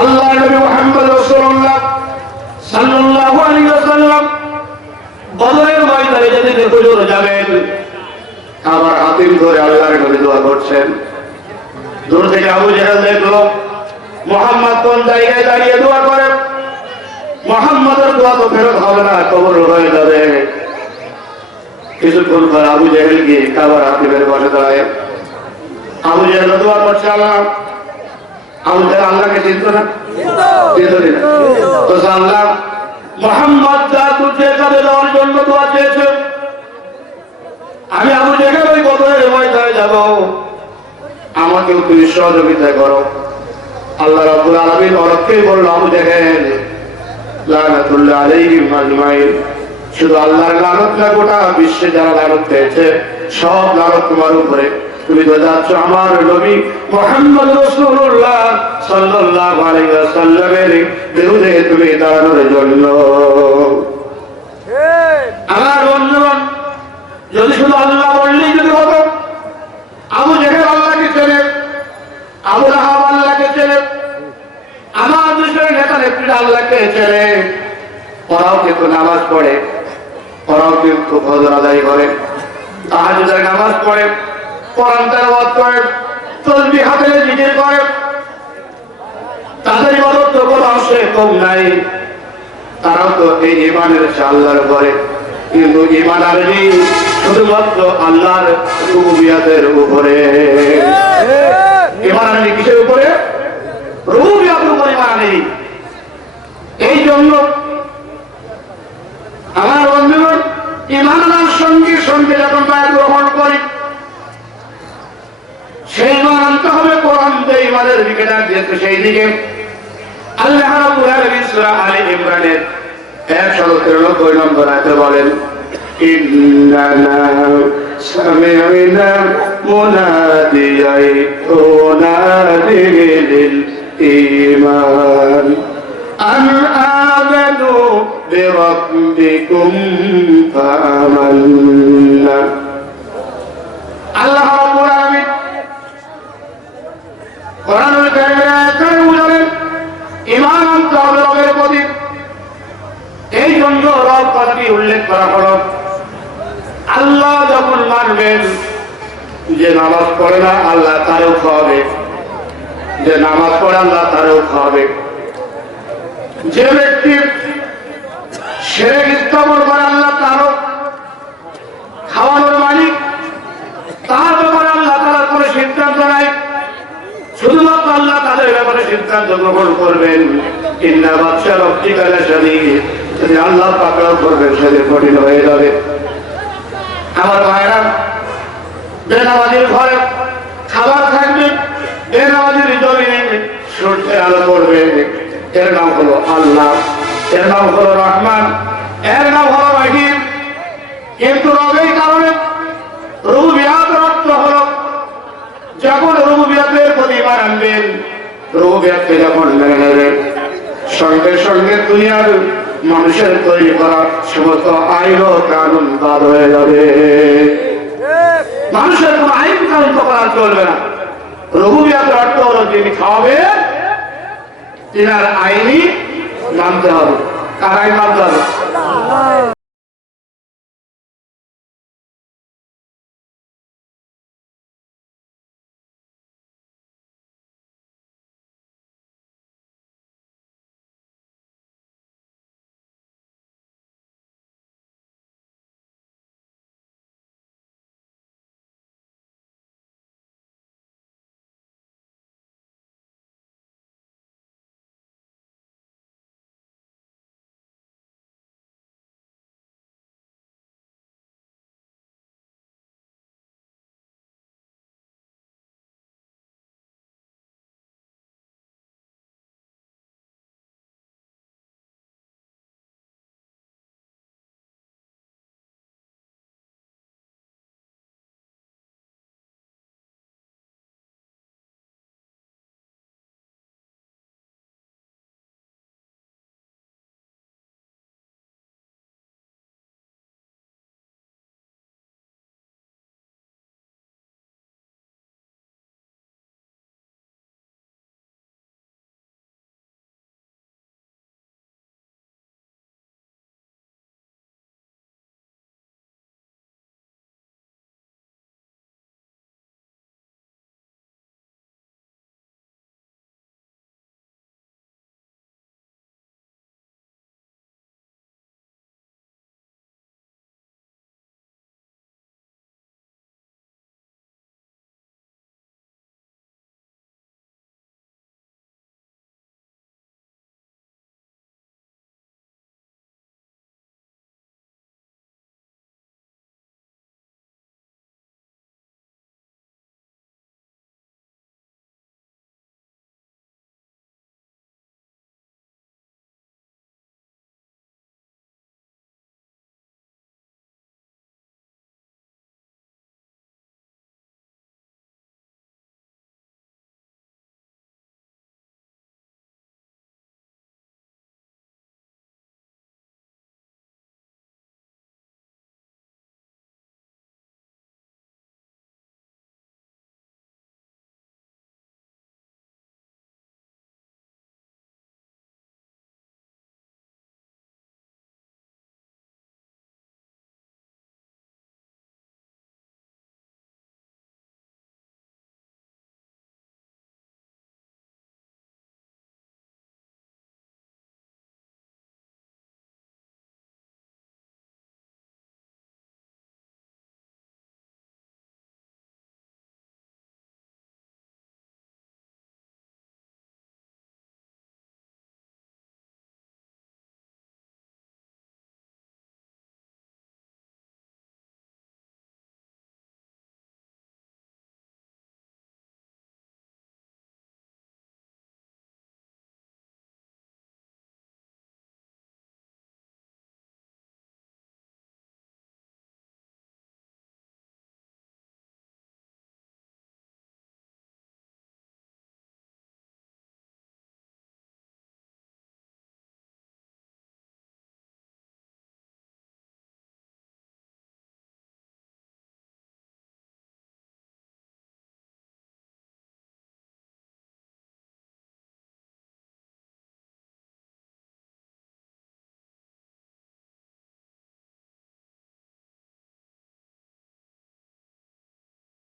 আল্লাহ নবী মুহাম্মদ রাসূলুল্লাহ সাল্লাল্লাহু আলাইহি ওয়াসাল্লাম বদরের ময়দানে যেদিন হুজুর যাবেন আবার হাতিম ধরে আল্লাহর নবী দোয়া করছেন। দূর থেকে আবু জাহেল দেখলো মুহাম্মদ কোন জায়গায় দাঁড়িয়ে দোয়া করে, মুহাম্মদের দোয়া তো ফেরত হবে না, কবর হয়ে যাবে। কিছুক্ষণ পর আবু জাহেল গিয়ে কাবার হাতিমের পাশে দাঁড়ায়। আবু জাহেল দোয়া করছে, আল্লাহ আবু জাহেল আল্লাহকে চিনত না, তো আল্লাহ মুহাম্মদ যা তুঝে কাজে দেওয়ার জন্য দোয়া চেয়েছে, আমি আবু জাহেল ওই বদরের ময়দানে যাব, আমাকেও তুমি সহযোগিতা করো। আল্লাহ রাব্বুল আলামিন অরক্ষেই বলল, আবু জাহেল লানাতুল্লাহ আলাইহিম আজমাইন, শুধু আল্লাহর লানত না, গোটা বিশ্বে যারা লানত পেয়েছে সব লানত তোমার উপরে। তুমি তো যাচ্ছ আমার নবী মুহাম্মদ রাসূলুল্লাহ সাল্লাল্লাহু আলাইহি ওয়াসাল্লামের বিরুদ্ধে তুমি দাঁড়ানোর জন্য। আমার বন্ধুগণ, যদি শুধু আল্লাহ বললেই যদি হতো, আবু জাহেল আল্লাহকে চেনে, আবু লাহাব আল্লাহকে চেনে, আমার দুশ্মনের নেতা নেত্রীরা আল্লাহকে চেনে, ওরাও কিন্তু নামাজ পড়ে, ওরাও কিন্তু ফজর আদায় করে, তাহাজ্জুদের নামাজ পড়ে, কোরআন তেলাওয়াত করে, তাসবিহ হাতে জিকির করে, তাদের ইবাদত তো কোনো অংশে কম নাই। তারাও তো এই ঈমানের আল্লাহর উপরে, কিন্তু ঈমান আনেনি শুধুমাত্র আল্লাহর রুবুবিয়তের উপরে। ঈমান আনেনি কিসের উপরে? রুবুবিয়তের উপরে ঈমান আনেনি। এই জন্য আমার বন্ধুগণ, ঈমান আনার সঙ্গে সঙ্গে যখন বায়াত গ্রহণ করি, সেই ঈমান আনতে হবে কোরআন যে ঈমানের দিকে ডাক দিয়েছে সেই দিকে। আল্লাহ রাব্বুল আলামিন সূরা আলে ইমরানের 193 নম্বর আয়াতে বলেন, ইন্নানা সামি'না মুনাদিয়ান ইউনাদি লিল ঈমান আন আমানু বিরাব্বিকুম ফাআমান্না। আল্লাহ রাব্বুল আলামিন কোরআনুল কারীমের আয়াতে বলেন, ঈমান আনতে হবে রবের প্রতি। এই জন্য রব কথাটি উল্লেখ করা হলো। আল্লাহ যখন মানবেন, যে নামাজ পড়ে না আল্লাহ তারও খাওয়াবে, যে নামাজ পড়ে আল্লাহ তারও খাওয়াবে। যে ব্যক্তি শিরক স্থাপন করে আল্লাহ তারও খাওয়ানোর মালিক, তার ব্যাপারে আল্লাহ তাআলা কোনো সিদ্ধান্ত নাই, শুধুমাত্র আল্লাহ তাদের ব্যাপারে সিদ্ধান্ত গ্রহণ করবেন। ইন্না বাদশা রব্বিকা লাশাদীদ, যদি আল্লাহ পাকড়াও করবেন সেদিন কঠিন হয়ে যাবে। আমার ভাইরা, বেনামাজির ঘরে খাবার থাকবে, বেনামাজির জমিনে সূর্যের আলো পড়বে, এর নাম হলো আল্লাহ, এর নাম হলো রহমান, এর নাম হলো রহিম। কিন্তু রবের কারণে রুবুবিয়তের অর্থ হলো, যখন রুবুবিয়তের প্রতি ঈমান আনবেন, রুবুবিয়তকে যখন মেনে নেবেন, সঙ্গে সঙ্গে দুনিয়ার মানুষের তৈরি করা সমস্ত আইন ও কানুন বাদ হয়ে যাবে। মানুষের কোন আইন কানুন তো করা চলবে না। রুবুবিয়তের অর্থ হলো, যিনি খাওয়াবে তিনার আইনই মানতে হবে। কার আইন মানতে হবে?